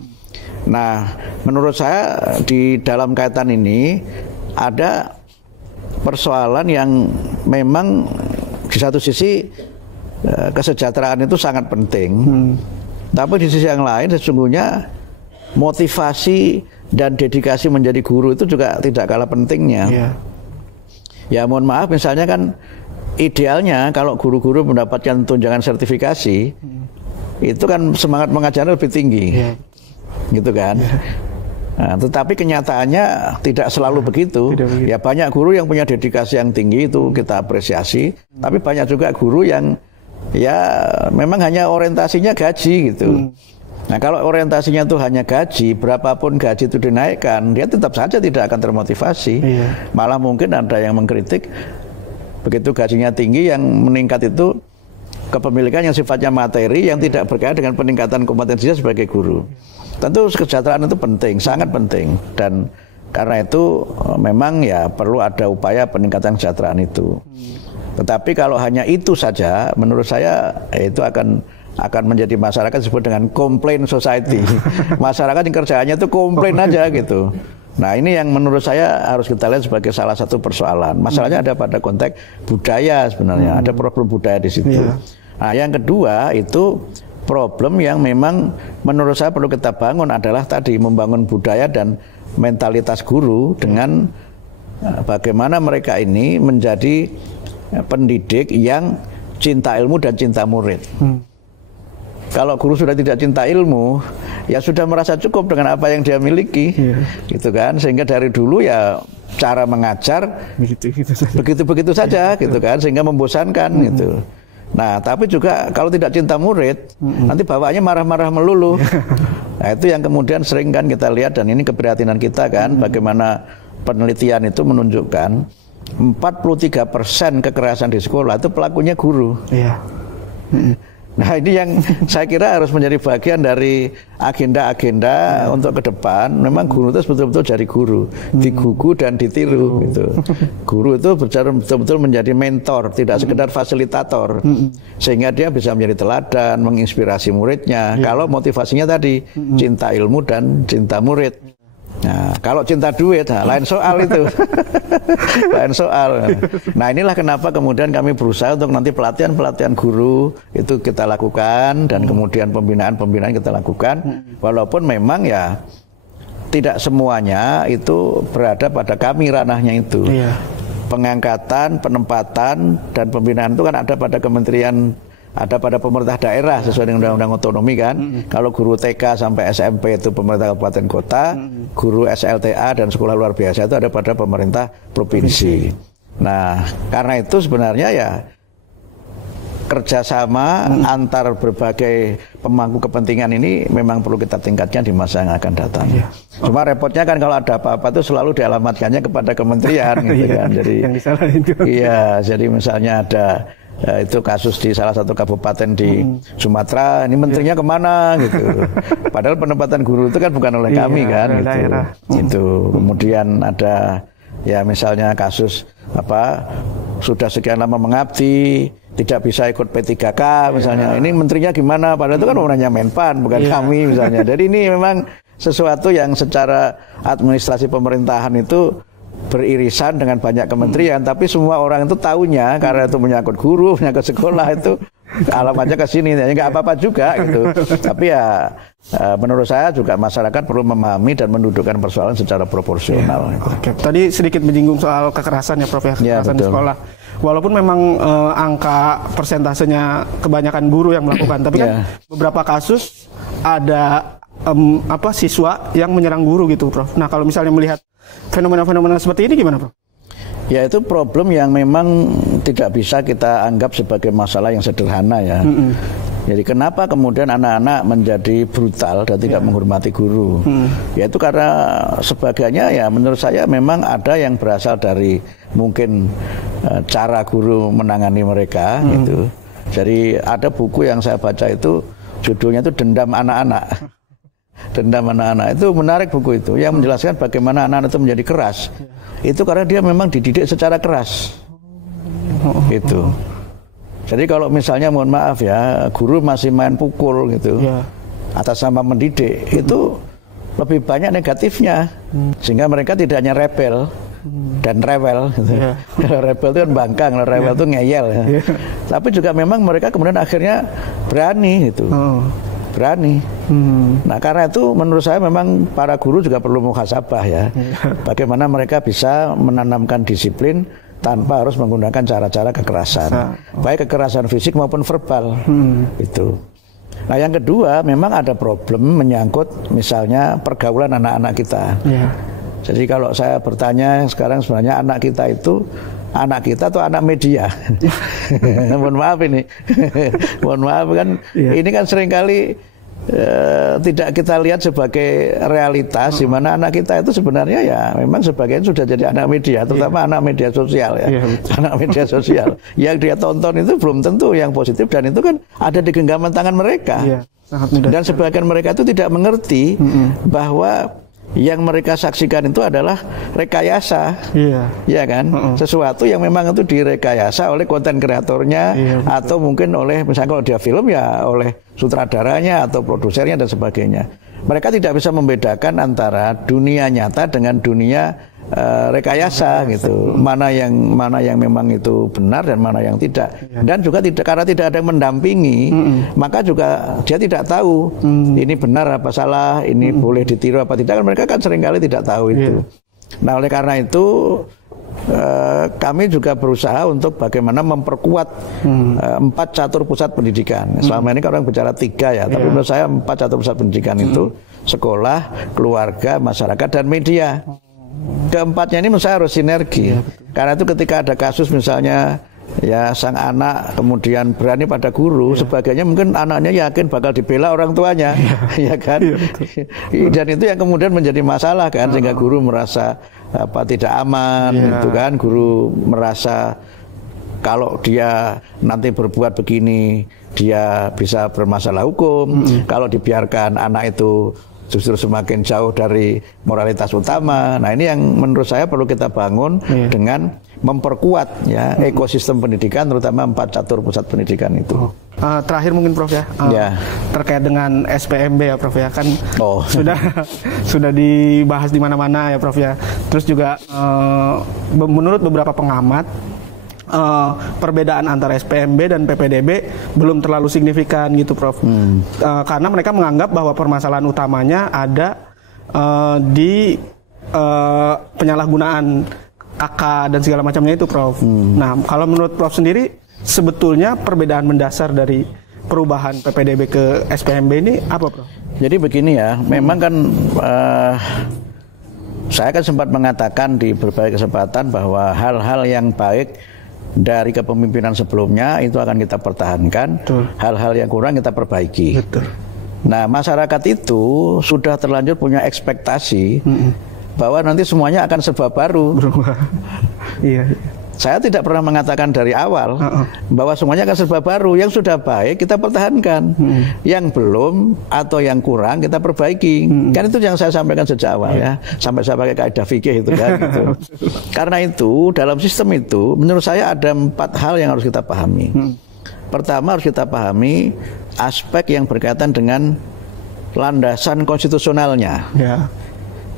Nah, menurut saya di dalam kaitan ini ada persoalan yang memang di satu sisi kesejahteraan itu sangat penting, tapi di sisi yang lain sesungguhnya motivasi dan dedikasi menjadi guru itu juga tidak kalah pentingnya. Ya mohon maaf, misalnya kan idealnya kalau guru-guru mendapatkan tunjangan sertifikasi, itu kan semangat mengajarnya lebih tinggi. Gitu kan. Nah, tetapi kenyataannya tidak selalu begitu. Ya banyak guru yang punya dedikasi yang tinggi, itu kita apresiasi. Tapi banyak juga guru yang ya memang hanya orientasinya gaji gitu. Nah kalau orientasinya itu hanya gaji, berapapun gaji itu dinaikkan, dia tetap saja tidak akan termotivasi. Malah mungkin ada yang mengkritik begitu gajinya tinggi, yang meningkat itu kepemilikan yang sifatnya materi yang tidak berkaitan dengan peningkatan kompetensinya sebagai guru. Tentu kesejahteraan itu penting, sangat penting, dan karena itu memang ya perlu ada upaya peningkatan kesejahteraan itu. Tetapi kalau hanya itu saja, menurut saya itu akan menjadi masyarakat disebut dengan complaint society. Masyarakat yang kerjaannya itu komplain aja gitu. Nah ini yang menurut saya harus kita lihat sebagai salah satu persoalan. Masalahnya ada pada konteks budaya sebenarnya, ada problem budaya di situ. Nah yang kedua itu problem yang memang menurut saya perlu kita bangun adalah tadi membangun budaya dan mentalitas guru dengan bagaimana mereka ini menjadi pendidik yang cinta ilmu dan cinta murid. Kalau guru sudah tidak cinta ilmu, ya sudah merasa cukup dengan apa yang dia miliki, gitu kan. Sehingga dari dulu ya cara mengajar begitu-begitu saja, gitu kan, sehingga membosankan gitu. Nah, tapi juga kalau tidak cinta murid, nanti bawaannya marah-marah melulu. Nah, itu yang kemudian sering kan kita lihat, dan ini keprihatinan kita kan, bagaimana penelitian itu menunjukkan 43% kekerasan di sekolah itu pelakunya guru. Nah ini yang saya kira harus menjadi bagian dari agenda-agenda untuk ke depan. Memang guru itu betul-betul jadi guru, digugu dan ditiru gitu. Guru itu betul-betul menjadi mentor, tidak sekedar fasilitator, sehingga dia bisa menjadi teladan, menginspirasi muridnya. Kalau motivasinya tadi cinta ilmu dan cinta murid. Nah, kalau cinta duit, lain soal itu. Lain soal. Nah, inilah kenapa kemudian kami berusaha untuk nanti pelatihan-pelatihan guru itu kita lakukan, dan kemudian pembinaan-pembinaan kita lakukan, walaupun memang ya tidak semuanya itu berada pada kami ranahnya itu. Pengangkatan, penempatan, dan pembinaan itu kan ada pada kementerian, ada pada pemerintah daerah sesuai dengan undang-undang otonomi kan. Kalau guru TK sampai SMP itu pemerintah kabupaten kota, guru SLTA dan sekolah luar biasa itu ada pada pemerintah provinsi. Nah, karena itu sebenarnya ya kerjasama antar berbagai pemangku kepentingan ini memang perlu kita tingkatkan di masa yang akan datang. Cuma repotnya kan kalau ada apa-apa itu selalu dialamatkannya kepada kementerian gitu kan. Jadi yang disalahin itu. Iya, jadi misalnya ada itu kasus di salah satu kabupaten di Sumatera, ini menterinya kemana gitu. Padahal penempatan guru itu kan bukan oleh kami kan gitu. Itu kemudian ada ya misalnya kasus sudah sekian lama mengabdi, tidak bisa ikut P3K misalnya. Ini menterinya gimana? Padahal itu kan orangnya Menpan, bukan kami misalnya. Jadi ini memang sesuatu yang secara administrasi pemerintahan itu beririsan dengan banyak kementerian, tapi semua orang itu tahunya karena itu menyangkut guru, menyangkut sekolah itu alamatnya ke sini, ya nggak apa-apa juga gitu. Tapi ya menurut saya juga masyarakat perlu memahami dan mendudukkan persoalan secara proporsional. Oke. Tadi sedikit menyinggung soal kekerasan ya Prof ya, kekerasan di sekolah. Walaupun memang angka persentasenya kebanyakan guru yang melakukan, tapi kan beberapa kasus ada siswa yang menyerang guru gitu Prof. Nah kalau misalnya melihat fenomena-fenomena seperti ini gimana Prof? Ya itu problem yang memang tidak bisa kita anggap sebagai masalah yang sederhana ya. Jadi kenapa kemudian anak-anak menjadi brutal dan tidak menghormati guru? Ya itu karena sebagiannya ya menurut saya memang ada yang berasal dari mungkin cara guru menangani mereka gitu. Jadi ada buku yang saya baca itu judulnya itu Dendam Anak-anak. Dendam Anak-anak itu menarik buku itu yang menjelaskan bagaimana anak-anak itu menjadi keras. Itu karena dia memang dididik secara keras. Gitu. Jadi kalau misalnya mohon maaf ya, guru masih main pukul gitu. Atas nama mendidik, itu lebih banyak negatifnya. Sehingga mereka tidak hanya rebel dan rewel gitu. Rebel itu kan bangkang, rewel itu ngeyel ya. Tapi juga memang mereka kemudian akhirnya berani gitu. Berani. Nah karena itu menurut saya memang para guru juga perlu muhasabah ya. Bagaimana mereka bisa menanamkan disiplin tanpa harus menggunakan cara-cara kekerasan, baik kekerasan fisik maupun verbal. Itu. Nah yang kedua memang ada problem menyangkut misalnya pergaulan anak-anak kita. Jadi kalau saya bertanya sekarang sebenarnya anak kita atau anak media? Mohon maaf ini. Mohon maaf kan ini kan seringkali tidak kita lihat sebagai realitas di mana anak kita itu sebenarnya ya memang sebagian sudah jadi anak media, terutama anak media sosial ya. Anak media sosial yang dia tonton itu belum tentu yang positif dan itu kan ada di genggaman tangan mereka. Dan sebagian mereka itu tidak mengerti bahwa yang mereka saksikan itu adalah rekayasa, ya kan? Sesuatu yang memang itu direkayasa oleh konten kreatornya atau mungkin oleh misalnya kalau dia film ya oleh sutradaranya atau produsernya dan sebagainya. Mereka tidak bisa membedakan antara dunia nyata dengan dunia rekayasa gitu. Mana yang memang itu benar dan mana yang tidak. Dan juga karena tidak ada yang mendampingi, maka juga dia tidak tahu ini benar apa salah, ini boleh ditiru apa tidak. Mereka kan seringkali tidak tahu itu. Nah oleh karena itu kami juga berusaha untuk bagaimana memperkuat 4 catur pusat pendidikan. Selama ini kan orang bicara 3 ya, tapi menurut saya 4 catur pusat pendidikan itu sekolah, keluarga, masyarakat dan media. Keempatnya ini menurut saya harus sinergi. Karena itu ketika ada kasus misalnya ya sang anak kemudian berani pada guru, sebagainya mungkin anaknya yakin bakal dibela orang tuanya, ya kan? Dan itu yang kemudian menjadi masalah kan, sehingga guru merasa tidak aman, itu kan? Guru merasa kalau dia nanti berbuat begini dia bisa bermasalah hukum. Kalau dibiarkan anak itu justru semakin jauh dari moralitas utama. Nah ini yang menurut saya perlu kita bangun dengan memperkuat ya ekosistem pendidikan, terutama 4 catur pusat pendidikan itu. Terakhir mungkin Prof ya, terkait dengan SPMB ya Prof ya, kan sudah dibahas di mana-mana ya Prof ya. Terus juga menurut beberapa pengamat perbedaan antara SPMB dan PPDB belum terlalu signifikan gitu Prof. Karena mereka menganggap bahwa permasalahan utamanya ada di penyalahgunaan AK dan segala macamnya itu Prof. Nah kalau menurut Prof sendiri sebetulnya perbedaan mendasar dari perubahan PPDB ke SPMB ini apa Prof? Jadi begini ya, memang kan saya kan sempat mengatakan di berbagai kesempatan bahwa hal-hal yang baik dari kepemimpinan sebelumnya itu akan kita pertahankan, hal-hal yang kurang kita perbaiki. Nah masyarakat itu sudah terlanjur punya ekspektasi bahwa nanti semuanya akan serba baru. Saya tidak pernah mengatakan dari awal bahwa semuanya akan serba baru. Yang sudah baik kita pertahankan, yang belum atau yang kurang kita perbaiki. Kan itu yang saya sampaikan sejak awal ya, sampai saya pakai kaidah fikih itu kan. Gitu. Karena itu dalam sistem itu menurut saya ada 4 hal yang harus kita pahami. Pertama harus kita pahami aspek yang berkaitan dengan landasan konstitusionalnya.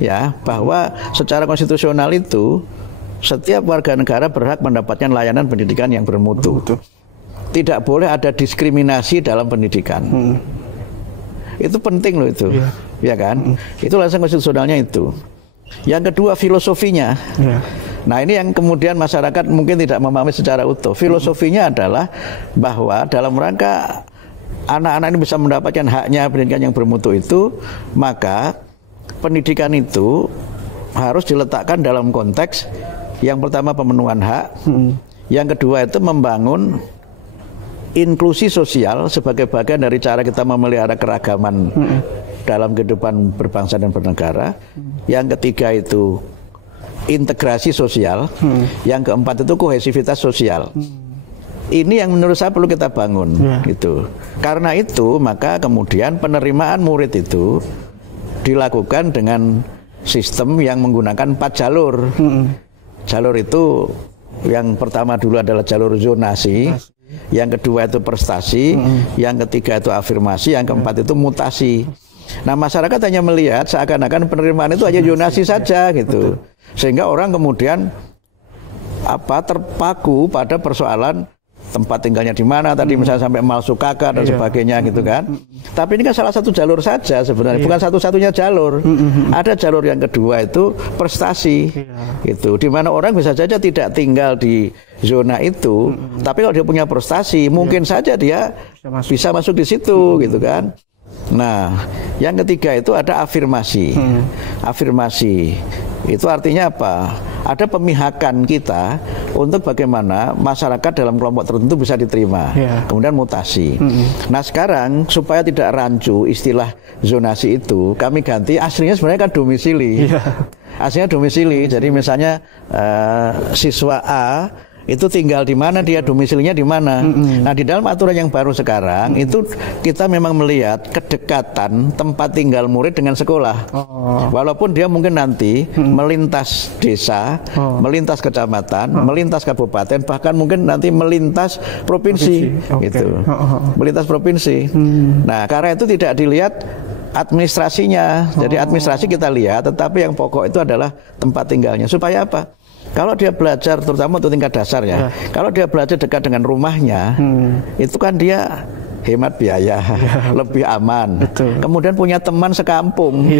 Ya, bahwa secara konstitusional itu setiap warga negara berhak mendapatkan layanan pendidikan yang bermutu. Tidak boleh ada diskriminasi dalam pendidikan. Itu penting loh itu, ya kan? Itu landasan konstitusionalnya itu. Yang kedua filosofinya. Nah ini yang kemudian masyarakat mungkin tidak memahami secara utuh. Filosofinya adalah bahwa dalam rangka anak-anak ini bisa mendapatkan haknya pendidikan yang bermutu itu, maka pendidikan itu harus diletakkan dalam konteks yang pertama pemenuhan hak, yang kedua itu membangun inklusi sosial sebagai bagian dari cara kita memelihara keragaman dalam kehidupan berbangsa dan bernegara. Yang ketiga itu integrasi sosial, yang keempat itu kohesivitas sosial. Ini yang menurut saya perlu kita bangun, gitu. Karena itu maka kemudian penerimaan murid itu dilakukan dengan sistem yang menggunakan 4 jalur. Jalur itu yang pertama dulu adalah jalur zonasi, yang kedua itu prestasi, yang ketiga itu afirmasi, yang keempat itu mutasi. Nah masyarakat hanya melihat seakan-akan penerimaan itu hanya zonasi saja gitu, sehingga orang kemudian terpaku pada persoalan tempat tinggalnya di mana tadi misalnya sampai malsu kakak dan sebagainya gitu kan. Tapi ini kan salah satu jalur saja sebenarnya, bukan satu-satunya jalur. Ada jalur yang kedua itu prestasi, gitu. Di mana orang bisa saja tidak tinggal di zona itu, tapi kalau dia punya prestasi, mungkin saja dia bisa masuk di situ, gitu kan. Nah, yang ketiga itu ada afirmasi. Afirmasi itu artinya apa? Ada pemihakan kita untuk bagaimana masyarakat dalam kelompok tertentu bisa diterima. Kemudian mutasi. Nah sekarang supaya tidak rancu istilah zonasi itu, kami ganti aslinya sebenarnya kan domisili. Aslinya domisili. Jadi misalnya siswa A itu tinggal di mana, dia domisilinya di mana. Nah di dalam aturan yang baru sekarang itu kita memang melihat kedekatan tempat tinggal murid dengan sekolah. Walaupun dia mungkin nanti melintas desa, melintas kecamatan, melintas kabupaten, bahkan mungkin nanti melintas provinsi, gitu. Melintas provinsi. Nah karena itu tidak dilihat administrasinya. Jadi administrasi kita lihat, tetapi yang pokok itu adalah tempat tinggalnya. Supaya apa? Kalau dia belajar, terutama untuk tingkat dasar ya, kalau dia belajar dekat dengan rumahnya, itu kan dia hemat biaya, lebih aman. Kemudian punya teman sekampung,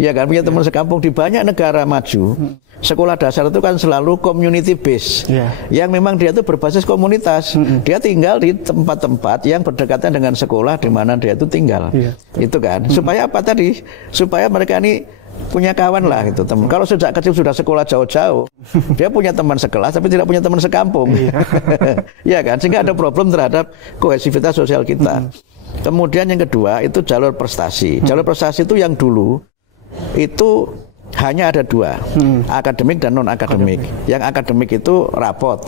ya kan, punya teman sekampung. Di banyak negara maju, sekolah dasar itu kan selalu community base, yang memang dia itu berbasis komunitas. Dia tinggal di tempat-tempat yang berdekatan dengan sekolah di mana dia itu tinggal, itu kan. Supaya apa tadi? Supaya mereka ini punya kawan lah gitu, teman. Kalau sejak kecil sudah sekolah jauh-jauh, dia punya teman sekelas tapi tidak punya teman sekampung. Ya kan, sehingga ada problem terhadap kohesivitas sosial kita. Kemudian yang kedua itu jalur prestasi. Jalur prestasi itu yang dulu itu hanya ada 2, akademik dan non akademik. Yang akademik itu rapot.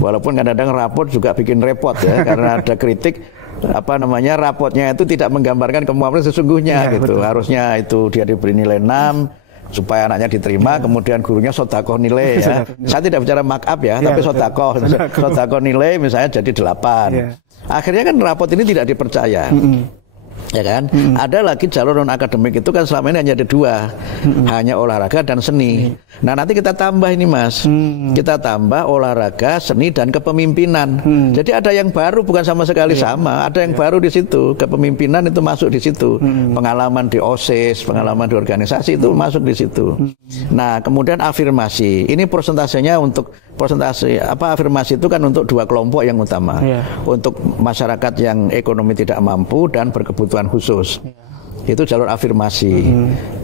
Walaupun kadang-kadang rapot juga bikin repot ya, karena ada kritik rapotnya itu tidak menggambarkan kemampuan sesungguhnya, gitu. Betul. Harusnya itu dia diberi nilai 6 supaya anaknya diterima, kemudian gurunya sodakoh nilai ya. Saya tidak bicara mark up ya, tapi sodakoh nilai misalnya jadi 8. Akhirnya kan rapot ini tidak dipercaya. Ya kan, ada lagi jalur non akademik itu kan selama ini hanya ada 2, hanya olahraga dan seni. Nah nanti kita tambah ini mas, kita tambah olahraga, seni dan kepemimpinan. Jadi ada yang baru, bukan sama sekali sama, ada yang baru di situ. Kepemimpinan itu masuk di situ, pengalaman di OSIS, pengalaman di organisasi itu masuk di situ. Nah kemudian afirmasi, ini persentasenya untuk afirmasi itu kan untuk 2 kelompok yang utama, untuk masyarakat yang ekonomi tidak mampu dan berkebutuhan khusus. Itu jalur afirmasi.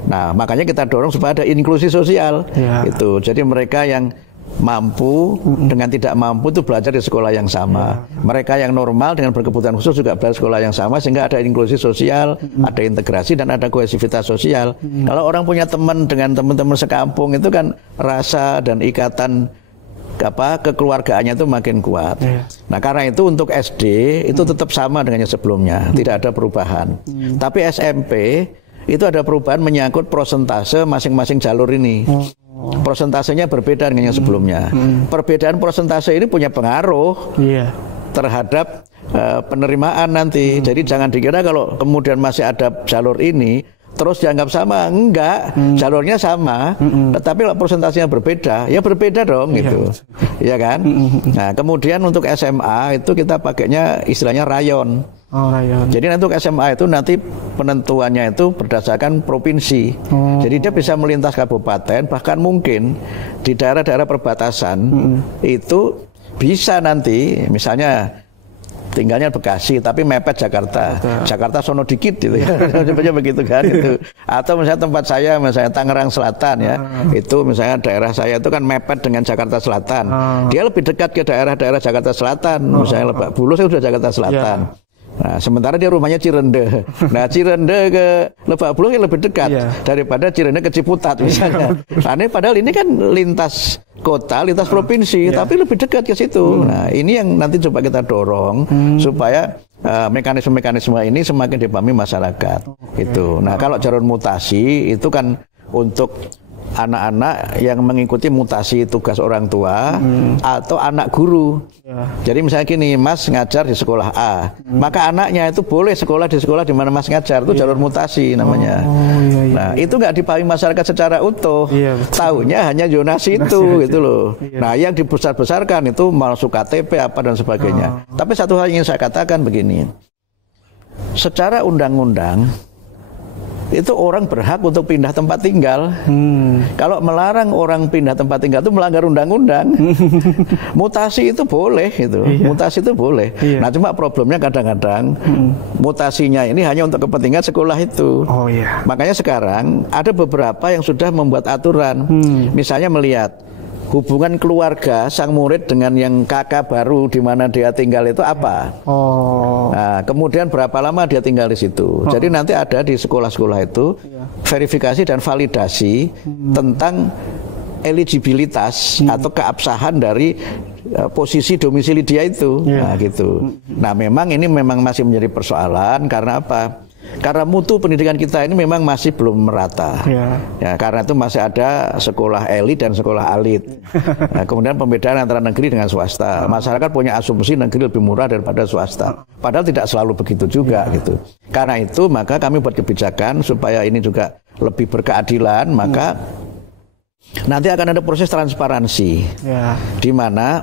Nah, makanya kita dorong supaya ada inklusi sosial. Itu. Jadi mereka yang mampu dengan tidak mampu itu belajar di sekolah yang sama. Mereka yang normal dengan berkebutuhan khusus juga belajar sekolah yang sama, sehingga ada inklusi sosial, ada integrasi dan ada kohesivitas sosial. Kalau orang punya teman dengan teman-teman sekampung itu kan rasa dan ikatan kekeluargaannya itu makin kuat. Nah karena itu untuk SD itu tetap sama dengan yang sebelumnya, tidak ada perubahan. Tapi SMP itu ada perubahan menyangkut prosentase masing-masing jalur ini. Prosentasenya berbeda dengan yang sebelumnya. Perbedaan prosentase ini punya pengaruh terhadap penerimaan nanti. Jadi jangan dikira kalau kemudian masih ada jalur ini terus dianggap sama, enggak, jalurnya sama, tetapi kalau persentasinya berbeda, ya berbeda dong gitu, ya kan? Nah kemudian untuk SMA itu kita pakainya istilahnya rayon. Oh, rayon. Jadi untuk SMA itu nanti penentuannya itu berdasarkan provinsi. Jadi dia bisa melintas kabupaten, bahkan mungkin di daerah-daerah perbatasan itu bisa nanti, misalnya tinggalnya Bekasi tapi mepet Jakarta. Jakarta sono dikit gitu ya. Sebenarnya begitu kan itu. Atau misalnya tempat saya misalnya Tangerang Selatan ya. Itu misalnya daerah saya itu kan mepet dengan Jakarta Selatan. Dia lebih dekat ke daerah-daerah Jakarta Selatan. Misalnya Lebak Bulus itu sudah Jakarta Selatan. Nah, sementara dia rumahnya Cirende. Nah, Cirende ke Lebak Bulus lebih dekat daripada Cirende ke Ciputat misalnya. Nah, ini padahal ini kan lintas kota, lintas provinsi, tapi lebih dekat ke situ. Nah, ini yang nanti coba kita dorong supaya mekanisme-mekanisme ini semakin dipahami masyarakat. Itu. Nah, kalau jalur mutasi itu kan untuk anak-anak yang mengikuti mutasi tugas orang tua atau anak guru. Jadi misalnya gini, Mas ngajar di sekolah A, maka anaknya itu boleh sekolah di mana Mas ngajar, itu jalur mutasi namanya. Nah, itu nggak dipahami masyarakat secara utuh. Taunya hanya zonasi itu gitu loh. Nah, yang dibesar-besarkan itu masuk KTP apa dan sebagainya. Tapi satu hal yang ingin saya katakan begini. Secara undang-undang itu orang berhak untuk pindah tempat tinggal. Kalau melarang orang pindah tempat tinggal itu melanggar undang-undang. Mutasi itu boleh gitu. Mutasi itu boleh. Nah, cuma problemnya kadang-kadang mutasinya ini hanya untuk kepentingan sekolah itu. Makanya sekarang ada beberapa yang sudah membuat aturan. Misalnya melihat hubungan keluarga sang murid dengan yang kakak baru di mana dia tinggal itu apa? Nah, kemudian berapa lama dia tinggal di situ? Jadi nanti ada di sekolah-sekolah itu verifikasi dan validasi tentang eligibilitas atau keabsahan dari posisi domisili dia itu. Nah, gitu. Nah, memang ini memang masih menjadi persoalan karena apa? Karena mutu pendidikan kita ini memang masih belum merata. Ya, karena itu masih ada sekolah elit dan sekolah alit. Nah, kemudian pembedaan antara negeri dengan swasta. Masyarakat punya asumsi negeri lebih murah daripada swasta. Padahal tidak selalu begitu juga gitu. Karena itu maka kami buat kebijakan supaya ini juga lebih berkeadilan, maka nanti akan ada proses transparansi di mana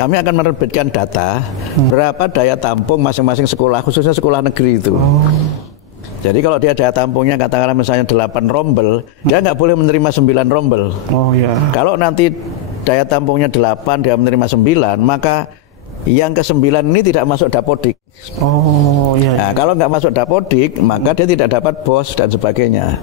kami akan menerbitkan data berapa daya tampung masing-masing sekolah, khususnya sekolah negeri itu. Jadi kalau dia daya tampungnya katakanlah misalnya 8 rombel, dia nggak boleh menerima 9 rombel. Kalau nanti daya tampungnya 8, dia menerima 9, maka yang ke-9 ini tidak masuk dapodik. Nah, kalau nggak masuk dapodik, maka dia tidak dapat BOS dan sebagainya.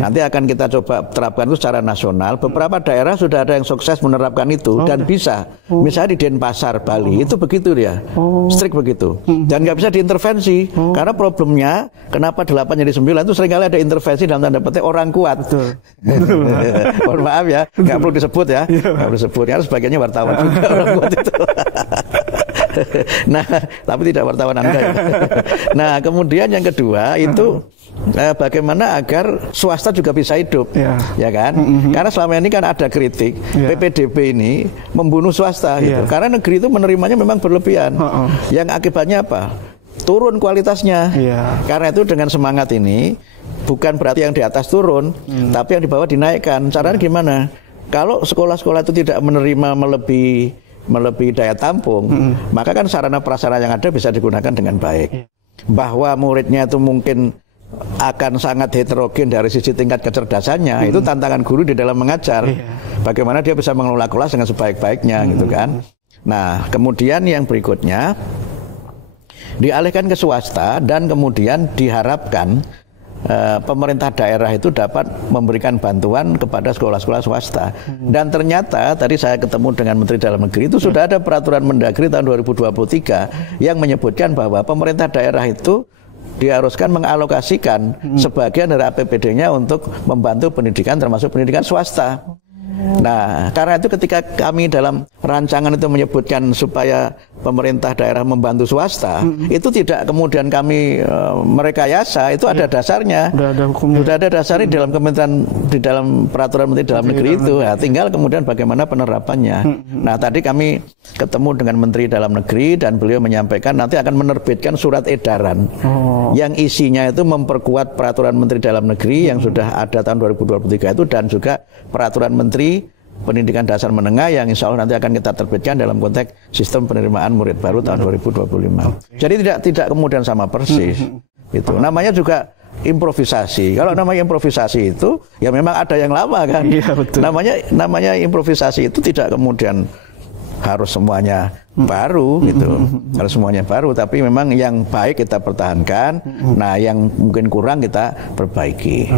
Nanti akan kita coba terapkan itu secara nasional. Beberapa daerah sudah ada yang sukses menerapkan itu dan bisa. Misalnya di Denpasar, Bali, itu begitu dia. Strict begitu. Dan nggak bisa diintervensi. Karena problemnya, kenapa 8 jadi 9 itu seringkali ada intervensi dalam tanda petik orang kuat. Mohon maaf ya, nggak perlu disebut ya. Nggak perlu disebut, karena sebagainya wartawan juga orang kuat itu. Nah, tapi tidak wartawan Anda ya. Nah, kemudian yang kedua itu bagaimana agar swasta juga bisa hidup, ya kan? Karena selama ini kan ada kritik PPDB ini membunuh swasta gitu. Karena negeri itu menerimanya memang berlebihan. Yang akibatnya apa? Turun kualitasnya. Karena itu dengan semangat ini bukan berarti yang di atas turun, tapi yang di bawah dinaikkan. Caranya gimana? Kalau sekolah-sekolah itu tidak menerima melebihi daya tampung, maka kan sarana prasarana yang ada bisa digunakan dengan baik. Bahwa muridnya itu mungkin akan sangat heterogen dari sisi tingkat kecerdasannya, itu tantangan guru di dalam mengajar. Bagaimana dia bisa mengelola kelas dengan sebaik-baiknya, gitu kan. Nah, kemudian yang berikutnya dialihkan ke swasta dan kemudian diharapkan pemerintah daerah itu dapat memberikan bantuan kepada sekolah-sekolah swasta. Dan ternyata tadi saya ketemu dengan Menteri Dalam Negeri itu sudah ada peraturan Mendagri tahun 2023 yang menyebutkan bahwa pemerintah daerah itu diharuskan mengalokasikan sebagian dari APBD-nya untuk membantu pendidikan termasuk pendidikan swasta. Nah, karena itu ketika kami dalam rancangan itu menyebutkan supaya pemerintah daerah membantu swasta, itu tidak kemudian kami merekayasa, itu ada dasarnya. Sudah ada hukumnya. Sudah ada dasarnya di dalam kementerian, di dalam peraturan menteri dalam negeri itu. Ya, tinggal kemudian bagaimana penerapannya. Nah, tadi kami ketemu dengan menteri dalam negeri dan beliau menyampaikan nanti akan menerbitkan surat edaran yang isinya itu memperkuat peraturan menteri dalam negeri yang sudah ada tahun 2023 itu, dan juga peraturan menteri pendidikan dasar menengah yang insya Allah nanti akan kita terbitkan dalam konteks sistem penerimaan murid baru tahun 2025. Jadi tidak kemudian sama persis. Itu namanya juga improvisasi. Kalau namanya improvisasi itu ya memang ada yang lama kan. Iya, betul. Namanya improvisasi itu tidak kemudian harus semuanya baru gitu. Harus semuanya baru, tapi memang yang baik kita pertahankan. Nah, yang mungkin kurang kita perbaiki.